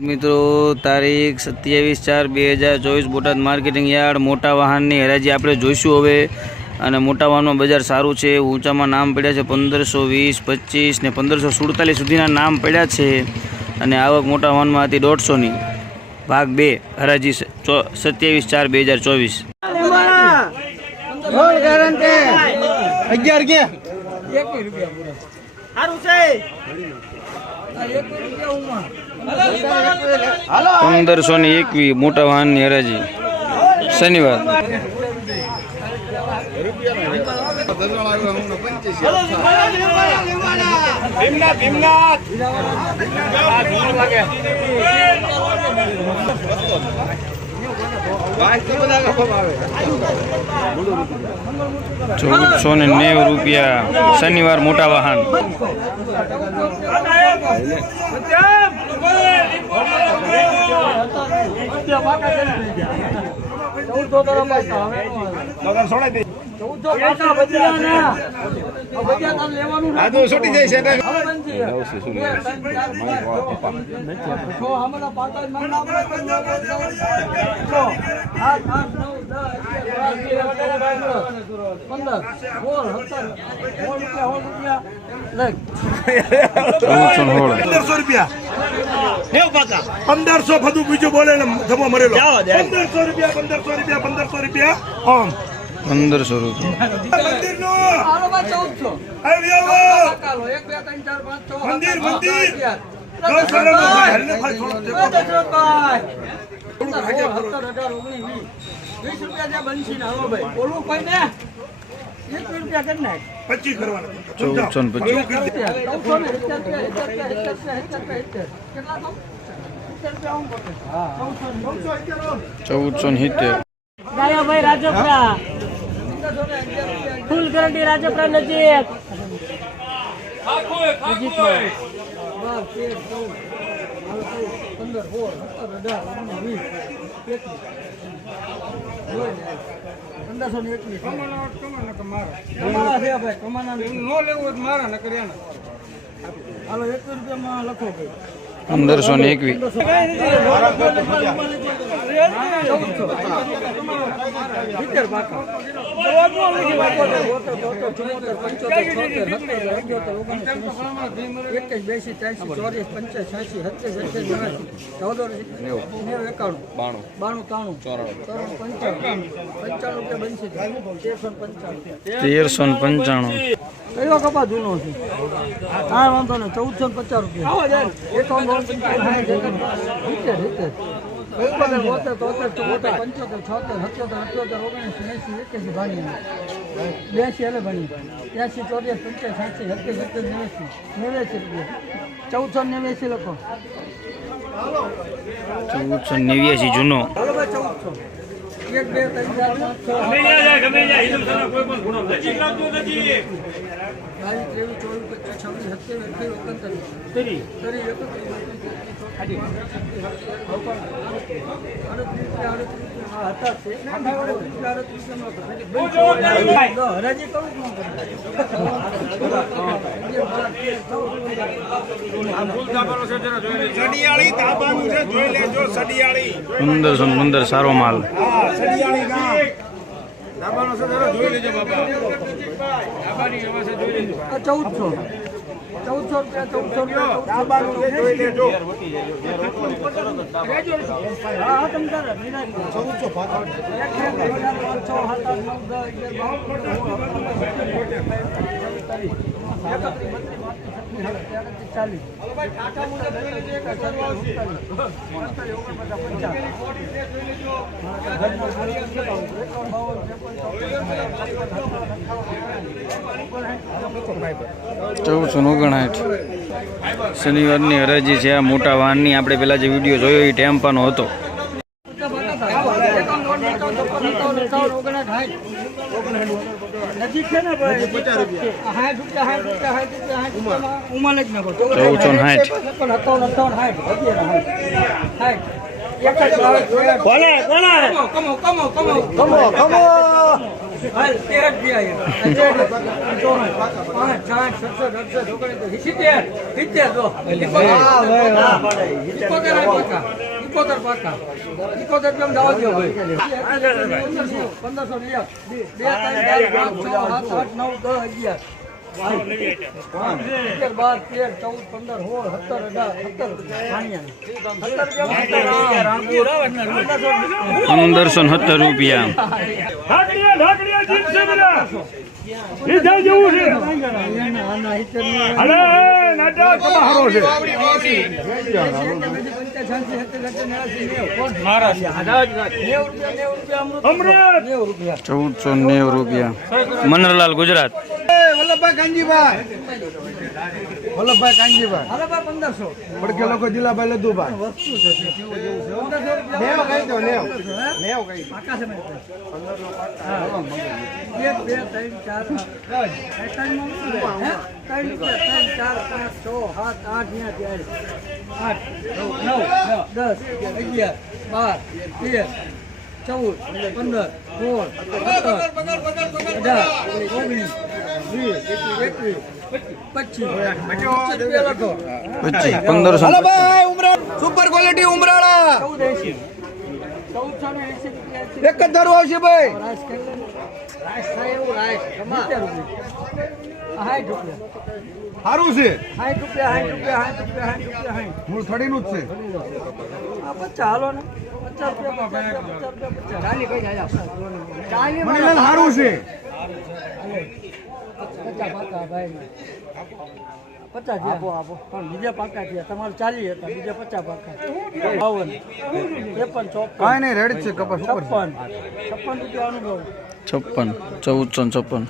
મિત્રો તારીખ સત્યાવીસ ચાર બે હજાર ચોવીસ બોટાદ માર્કેટિંગ યાર્ડ મોટા વાહનની હરાજી આપણે જોઈશું હવે. અને મોટા વાહનમાં બજાર સારું છે ઊંચામાં નામ પડ્યા છે પંદરસો વીસ પચીસ ને પંદરસો સુડતાલીસ સુધીના નામ પડ્યા છે. અને આવક મોટા વાહનમાં હતી દોઢસોની. ભાગ બે હરાજી સત્યાવીસ ચાર બે હજાર ચોવીસ. અગિયાર કે પંદરસો ને એકવી મોટા વાહનની હરાજી. શનિવાર. ચૌદસો ને નેવું રૂપિયા શનિવાર મોટા વાહન. છૂટી જાય છે એટલે ને પંદરસો રૂપિયા. પંદરસો બધું બીજું બોલે ને ધમો મરેલો. પંદરસો રૂપિયા પંદરસો રૂપિયા પંદરસો રૂપિયા. આમ. પંદરસો રૂપિયા. મંદિરનો. આવી આવો મંદિર મંદિર. ભાઈ, ભાઈ ટેકો. પચીસ કરવાના ચૌદસો ને પચીસ ચૌદસો ને સિત્તેર ભાઈ રાજપરા ફૂલ ગરંટી રાજપરા નજીક નજીકમાં. પંદરસો ને એકવીસ કમાણા છે ભાઈ કમાણા ન લેવું મારા ન કર્યા હાલો એકવીસ રૂપિયામાં લખો ભાઈ પંદરસો ને એકવી. તેરસો ને પંચાણું. કયો કપા જૂનો છે? હા વાંધો નહીં, ચૌદસો પચાસ રૂપિયા. એકાવન પંચાસ સાતસી સત્યાસી સત્તર નેવ્યાસી જૂનો. રૂપિયા એક બે ત્રણ ચાર પાંચ છ બાવીસ ત્રેવીસ ચોવીસ પચીસ છવ્વીસ સત્યાવીસ અઠ્યાવીસ ઓગણત્રીસ ત્રીસ ત્રીસ એકત્રીસ હરાજી કરું સડિયાળી તાબાનું છે જોઈ લેજો સડિયાળી. પંદરસો ને પંદર સારો માલ. ચૌદસો. ચૌદસો રૂપિયા ચૌદસો રૂપિયા ચૌદસો ચૌદસો ઓગણસાઠ. શનિવારની હરાજી છે. આ મોટા વાહનની આપણે પેલા જે વીડિયો જોયો એ ટેમ્પાનો હતો. ચૌદસો સાઠ કોને કોને કમો કમો કમો કમો કમો હાલ તેર સાઠ સત્તર સિત્તેર ઇકોતેર પાકા ઇકોતેર પાકા ઇકોતેર કેમ દાવા દો ભાઈ પંદરસો બે બે ત્રણ ચાર પાંચ છ સાત આઠ નવ દસ અગિયાર અગિયાર બાર તેર ચૌદ પંદર સોળ સત્તર અઢાર સત્તર પંદરસો ને સત્તર રૂપિયા લીધા જેવું છે. અરે નાટા તમારો છે. ચૌદસો નેવું રૂપિયા. મનરલાલ ગુજરાત. વલ્લભભાઈ કાનજીભાઈ વલ્લભભાઈ કાનજીભાઈ પંદરસો. પડકે લોકો દિલાભાઈ લદુભાઈ નેવ કહી દો નેવ. નેવ કહી દો. એક બે ત્રણ ચાર ત્રણ ત્રણ ત્રણ ચાર પાંચ છ સાત આઠ ને આઠ નવ દસ. અગિયાર બાર તેર ચૌદ પંદર સોળ સત્તર અઢાર ઓગણીસ વીસ એકવીસ. પચીસ. પંદરસો સુપર ક્વોલિટી ઉમરાળા. એક જ ધરું આવશે ભાઈ. સારું છે. મૂળ થડીનું જ છે. આ પચાસ ને. પચાસ રૂપિયા પચાસ પાકા ભાઈ પચાસ આપો. આપો પણ બીજા પાકા થયા. તમારે ચાલી હતા બીજા પચાસ પાકા. બાવન. ત્રેપન ચોપન. કાંઈ નહીં રેડી છે કપાસ છપ્પન. છપ્પન રૂપિયા અનુભવ. છપ્પન ચૌદસો ને છપ્પન